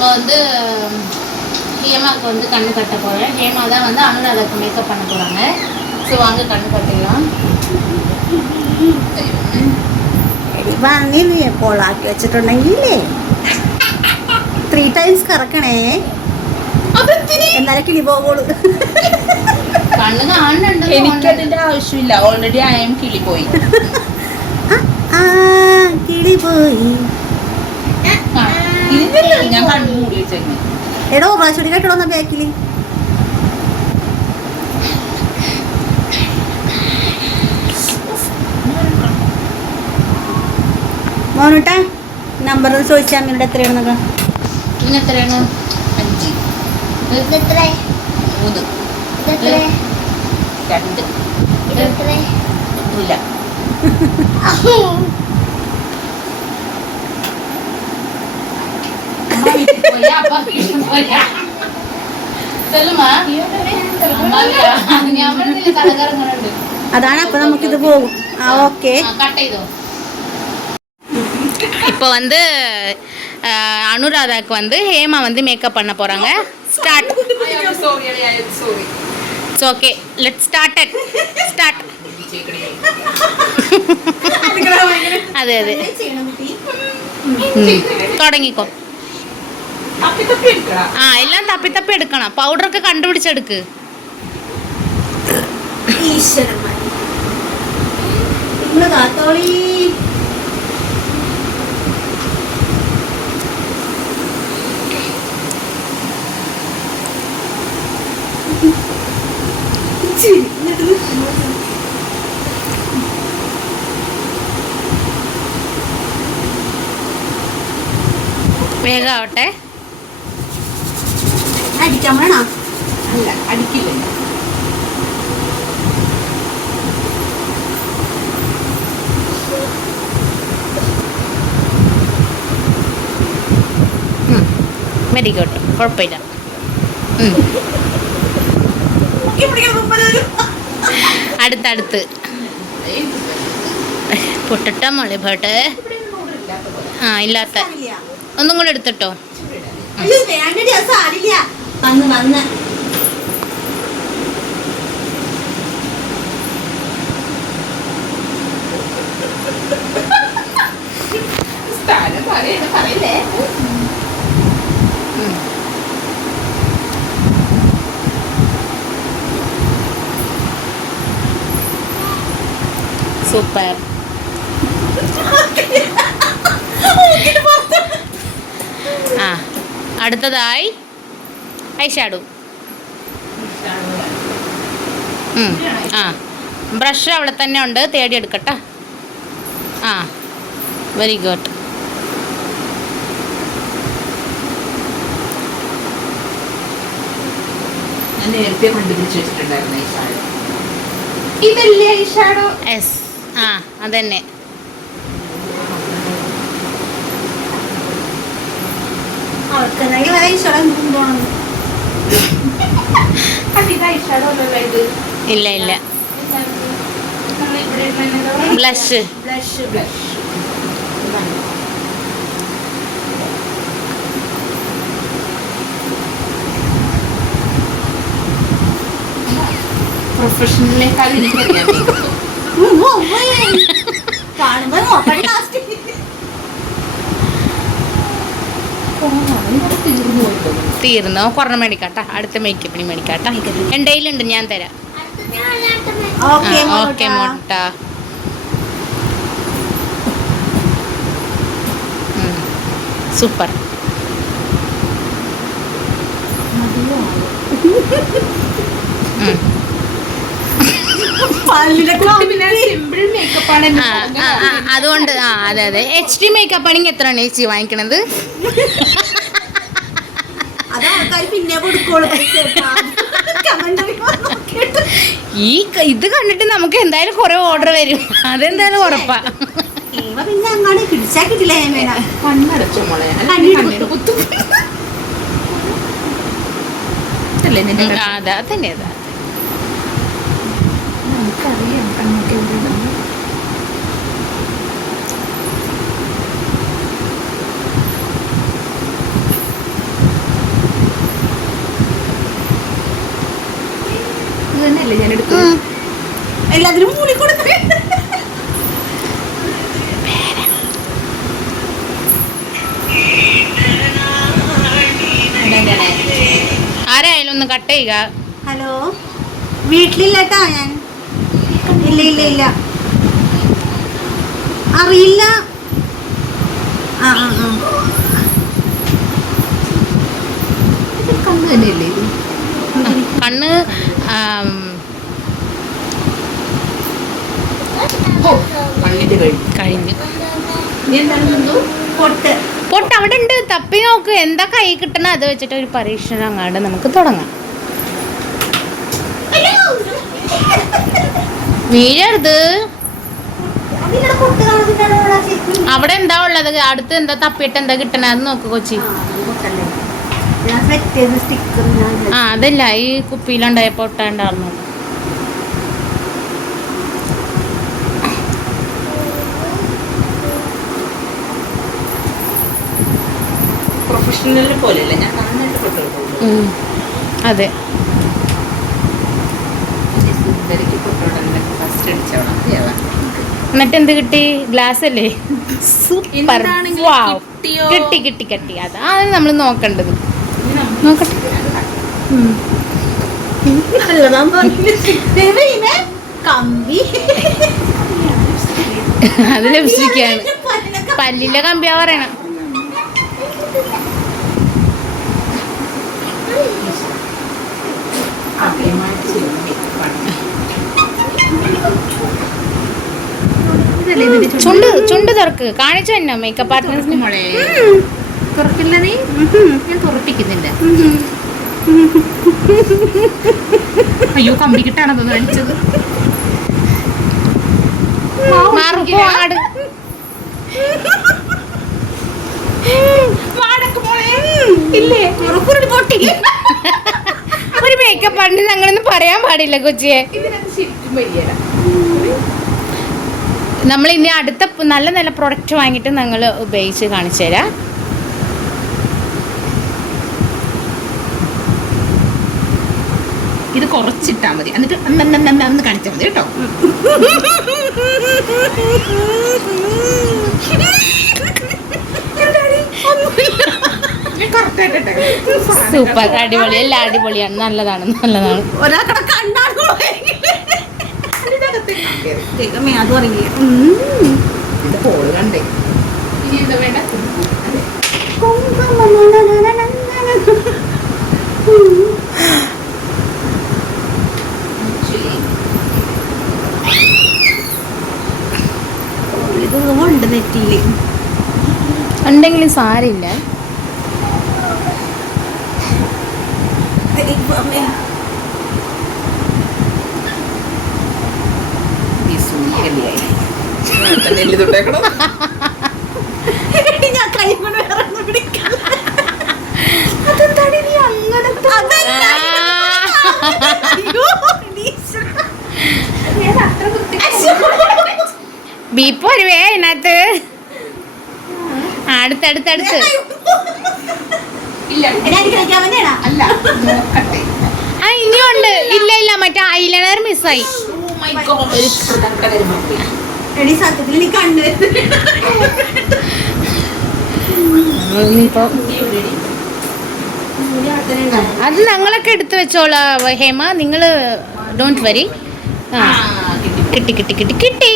இப்போ வந்து ஹேமாவுக்கு வந்து கண்ணு கட்ட போகிறேன். ஹேமா தான் வந்து அனுராதாக்கு மேக்கப் பண்ண போகிறாங்க. ஸோ வாங்க கண்ணு கட்டிடலாம். വന്നില്ലേ കോളാക്കി വെച്ചിട്ടുണ്ടെങ്കിലേ 3 times കറക്കണേ, എന്നാലേ കിളി പോകുള്ളൂ. കണ്ണ് കാണുന്നുണ്ട്. എനിക്കതിന്റെ ആവശ്യമില്ല, ഓൾറെഡി ആയം കിളി പോയി. കിളി പോയി. ഞാൻ കണ്ണു മൂടി വെച്ചേക്കണേ. എടോ പ്രാവശ്യം കേട്ടോ ബാക്കില് മോനൂട്ടാ നമ്പർ ചോദിച്ചാൽ അമ്മയുടെ എത്രയാണെന്നൊക്കെ. ഇന്ന് എത്രയാണ്? 5 3 2 ഒന്നുമില്ല. അതാണ്. അപ്പൊ നമുക്കിത് പോകും. ഓക്കെ, കട്ട് ചെയ്തോ. இப்போ வந்து அனுராதாக்கு வந்து ஹேமா வந்து மேக்கப் பண்ண போகிறாங்க. Start. It's okay, let's start. അതെ തുടങ്ങിക്കോ. ആ എല്ലാം തപ്പി തപ്പി എടുക്കണം. പൗഡറൊക്കെ കണ്ടുപിടിച്ചെടുക്ക്. വേഗം ആവട്ടെ. അടിക്കാൻ വേണോ? അല്ല, അടിക്കില്ല. വെരി ഗുഡ്, കുഴപ്പമില്ല. അടുത്തടുത്ത് പൊട്ടട്ട മോളെ പോട്ടെ. ആ ഇല്ലാത്ത ഒന്നും കൂടെ എടുത്തിട്ടോ. സൂപ്പർ. ആ അടുത്തതായി ഐ ഷാഡോ. ആ ബ്രഷ് അവിടെ തന്നെ ഉണ്ട്, തേടിയെടുക്കട്ടെ. ആ വെരി ഗുഡ്. ഞാൻ നേരത്തെ കണ്ടുപിടിച്ച് വെച്ചിട്ടുണ്ടായിരുന്നു ഈ ഷാഡോ. ഇതല്ലേ ഈ ഷാഡോ? യെസ്, ആ അതന്നെ. ഇല്ല ഇല്ല, ബ്ലഷ്. പ്രൊഫഷണലിനേക്കാൾ എനിക്കറിയാം. തീർന്നോ? കുറഞ്ഞ മേടിക്കാട്ടാ, അടുത്ത മേക്കപ്പിന് മേടിക്കാട്ടാ. എൻ്റെ കയ്യിലുണ്ട്, ഞാൻ തരാം. ഓക്കെ മോട്ട. സൂപ്പർ. അതുകൊണ്ട് അതെ അതെ, HD മേക്കപ്പ് ആണെങ്കിൽ എത്രയാണ് ചേച്ചി വാങ്ങിക്കണത്? ഈ ഇത് കണ്ടിട്ട് നമുക്ക് എന്തായാലും കുറെ ഓർഡർ വരും, അതെന്തായാലും ഉറപ്പാ. അതാ തന്നെ, അതാ നമുക്കറിയാം കണ്ണൊക്കെ എവിടെയാണ്. അല്ലേ ഞാൻ എടുത്തത്. എല്ലാത്തിനും മൂടി കൊടുത്തേ. ആരായാലും ഒന്ന് കട്ട് ചെയ്യുക. ഹലോ, വീട്ടിലില്ലട്ടാ ഞാൻ. ഇല്ല ഇല്ല ഇല്ല, അറിയില്ല. ആ ആ ആ, ഇത് കണ്ണ് തന്നെയല്ലേ ഇത്? കണ്ണ് ഓ, കണ്ണിന്റെ കഴിഞ്ഞു. നീ എന്താണ് എന്തോ പൊട്ട്. പൊട്ട് അവിടെ ഉണ്ട്, തപ്പി നോക്ക്. എന്താ കൈ കിട്ടണ അത് വെച്ചിട്ട് ഒരു പരീക്ഷണം അങ്ങാണ്ട് നമുക്ക് തുടങ്ങാം. വീഴരുത്. അതിന്റെ പൊട്ട് കാണുന്നില്ലല്ലോ ഇവിടെ ശരിക്കും. അവിടെ എന്താ ഉള്ളത്, അടുത്ത് എന്താ തപ്പിയിട്ട് എന്താ കിട്ടണ അത് നോക്ക് കൊച്ചി. ആ, അത് പൊട്ടല്ലേ. ഞാൻ സെറ്റ് ചെയ്ത് സ്റ്റിക്കർ ഞാൻ ആ അതല്ല, ഈ കുപ്പിയിലുണ്ടായ പൊട്ടാണ്ടായിരുന്നു. പ്രൊഫഷണലിനെ പോലെയല്ല, ഞാൻ നന്നായിട്ട് പൊട്ടോളൂ. അതെ. സുന്ദരിക്ക് പൊട്ടോടനെ ഫസ്റ്റ് അടിച്ചോളാം. അതെയാവാ. എന്നിട്ട് എന്ത് കിട്ടി? ഗ്ലാസ് അല്ലേ? സൂപ്പർ. എന്താണെങ്കിലും വാവ്. കിട്ടിയോ? കിട്ടി കിട്ടി കിട്ടി. അതാണ് നമ്മൾ നോക്കേണ്ടത്. നോക്കട്ടെ. നല്ലതാ പറഞ്ഞു. ദൈവമേ, കമ്പി. അത് ലഭിച്ചിരിക്കുകയാണ്. പല്ലിന്റെ കമ്പിയാ പറയണം. ചുണ്ട് ചുണ്ട് തുറക്ക്. കാണിച്ചു തന്നെ മേക്കപ്പ് ആർട്ടിസ്റ്റിന്. മോളെ തുറക്കില്ല നീ, ഞാൻ തുറപ്പിക്കുന്നില്ല. അയ്യോ, കമ്പി കിട്ടാണത് കാണിച്ചത്. മാറിപ്പോ ആട്. ഇല്ലേ, പൊട്ടി. ഒരു മേക്കപ്പ് ആർട്ടിസ്റ്റ് അങ്ങനൊന്നും പറയാൻ പാടില്ല കൊച്ചിയെ. ഇതിനകത്ത് ശരിക്കും വരികയില്ല. നമ്മൾ ഇനി അടുത്ത നല്ല നല്ല പ്രൊഡക്റ്റ് വാങ്ങിയിട്ട് ഞങ്ങൾ ഉപയോഗിച്ച് കാണിച്ചു തരാം. ഇത് കുറച്ചിട്ടാ മതി, എന്നിട്ട് ഒന്ന് കാണിച്ചാൽ മതി കേട്ടോ. സൂപ്പർ, അടിപൊളി. എല്ലാം അടിപൊളിയാണ്. നല്ലതാണ് നല്ലതാണ്. ഒരാക്കടെ കണ്ടാണ് ദൈവമേ, അത് പറഞ്ഞില്ല. ഇത് ഹോള് കണ്ടേ. ഇനി എന്താ വേണ്ട? ഇത് ഉണ്ട് നെറ്റിയില്. ഉണ്ടെങ്കിലും സാരില്ല. ദൈവമേ, ഞാൻ കൈ കൊണ്ട് വേറെ ഒന്നും പിടിക്കാൻ. അതെന്താണ് നീ അങ്ങനത്തെ? അയ്യോ, ഈശ്വരാ. ബീപ്പ് വരുവേ ഇതിനകത്ത്. അടുത്തടുത്തടുത്ത്. ഇല്ല, എനിക്ക് കഴിക്കാൻ വേണ്ടിയാണോ? അല്ല, നോക്കട്ടെ. ആ ഇനിയുണ്ട്. ഇല്ല ഇല്ല, മറ്റേ ഐലൈനർ മിസ്സായി. എടി സത്യത്തിൽ നീ കണ്ടു. അത് ഞങ്ങളൊക്കെ എടുത്തു വെച്ചോളാം ഹേമ, നിങ്ങൾ ഡോണ്ട് വരി. ആ കിട്ടി കിട്ടി കിട്ടി കിട്ടി.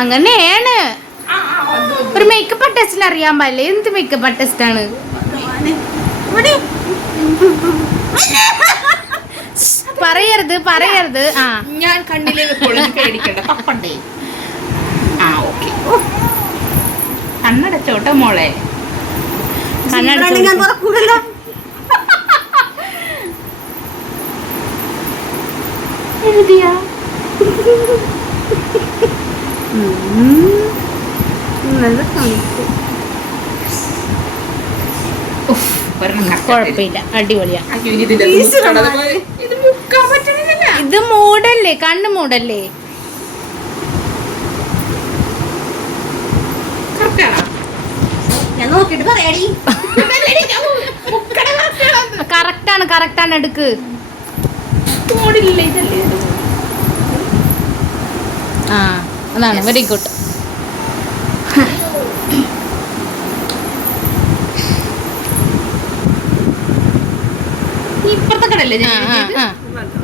അങ്ങനെയാണ്. ഒരു മേക്കപ്പ് ആർട്ടിസ്റ്റിന് അറിയാൻ പാടില്ല എന്ത് മേക്കപ്പ് ആർട്ടിസ്റ്റ് ആണ്. പറയരുത് പറയരുത്. ആ ഞാൻ കണ്ണിലെ പേടിക്കണ്ട, തപ്പണ്ടേ. ആ ഓക്കെ, കണ്ണടച്ചോട്ടെ മോളെ. ഞാൻ തുറക്കൂടല്ലോ. എഴുതിയാ ഒരെണ്ണം കുഴപ്പമില്ല, അടിപൊളിയാ. ഇത് മുക്കാൻ പറ്റ ഇത് മൂടല്ലേ, കണ്ണ് മൂടല്ലേ. ഞാൻ നോക്കിട്ട് പറയാടി. കറക്റ്റാണ് എടുക്ക്. ആ അതാണ്, വെരി ഗുഡ്. ഇപ്പുറത്തെ കടല്ലേ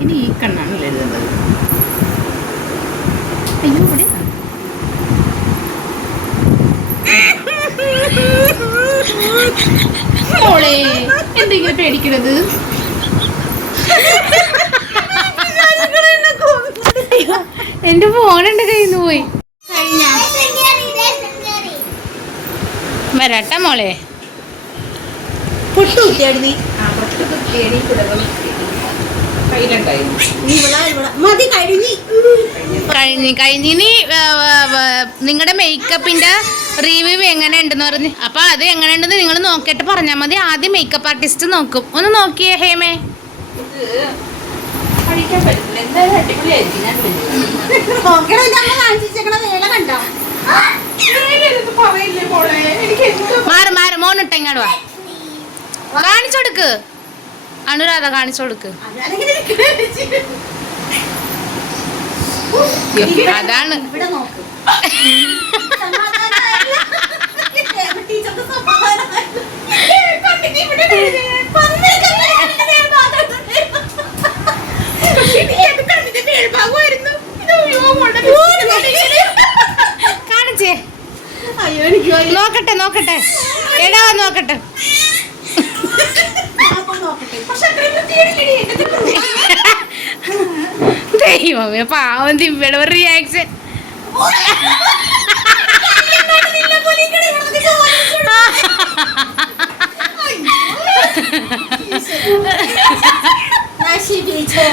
ഇനി ഈ കണ്ണാണല്ലോ എഴുതേണ്ടത്. അയ്യോ ഇവിടെ മോളെ എന്തെങ്കിലും പേടിക്കണത്? എന്റെ ഫോണെന്റെ കയ്യിൽ നിന്ന് പോയി. വരട്ടെ മോളെ. പൊട്ടു കുത്തിയാടി നീ. മതി കഴിഞ്ഞ് ഇനി നിങ്ങളുടെ മേക്കപ്പിന്റെ റിവ്യൂ എങ്ങനെ ഉണ്ടെന്ന് പറഞ്ഞ്, അപ്പൊ അത് എങ്ങനെ ഉണ്ടെന്ന് നിങ്ങൾ നോക്കിയിട്ട് പറഞ്ഞാൽ മതി. ആദ്യം മേക്കപ്പ് ആർട്ടിസ്റ്റ് നോക്കും. ഒന്ന് നോക്കിയേ ഹേമേ. മാറ് മോനിട്ട് ഇങ്ങോട്ട് വാ. കാണിച്ചു കൊടുക്ക് അനുരാധ, കാണിച്ചു കൊടുക്ക്. അതാണ് കാണിച്ചേ. നോക്കട്ടെ എടാ നോക്കട്ടെ. ദൈവമേ പാവം ദിവ്യയുടെ ഒരു റിയാക്ഷൻ. നശിപ്പിച്ചോ.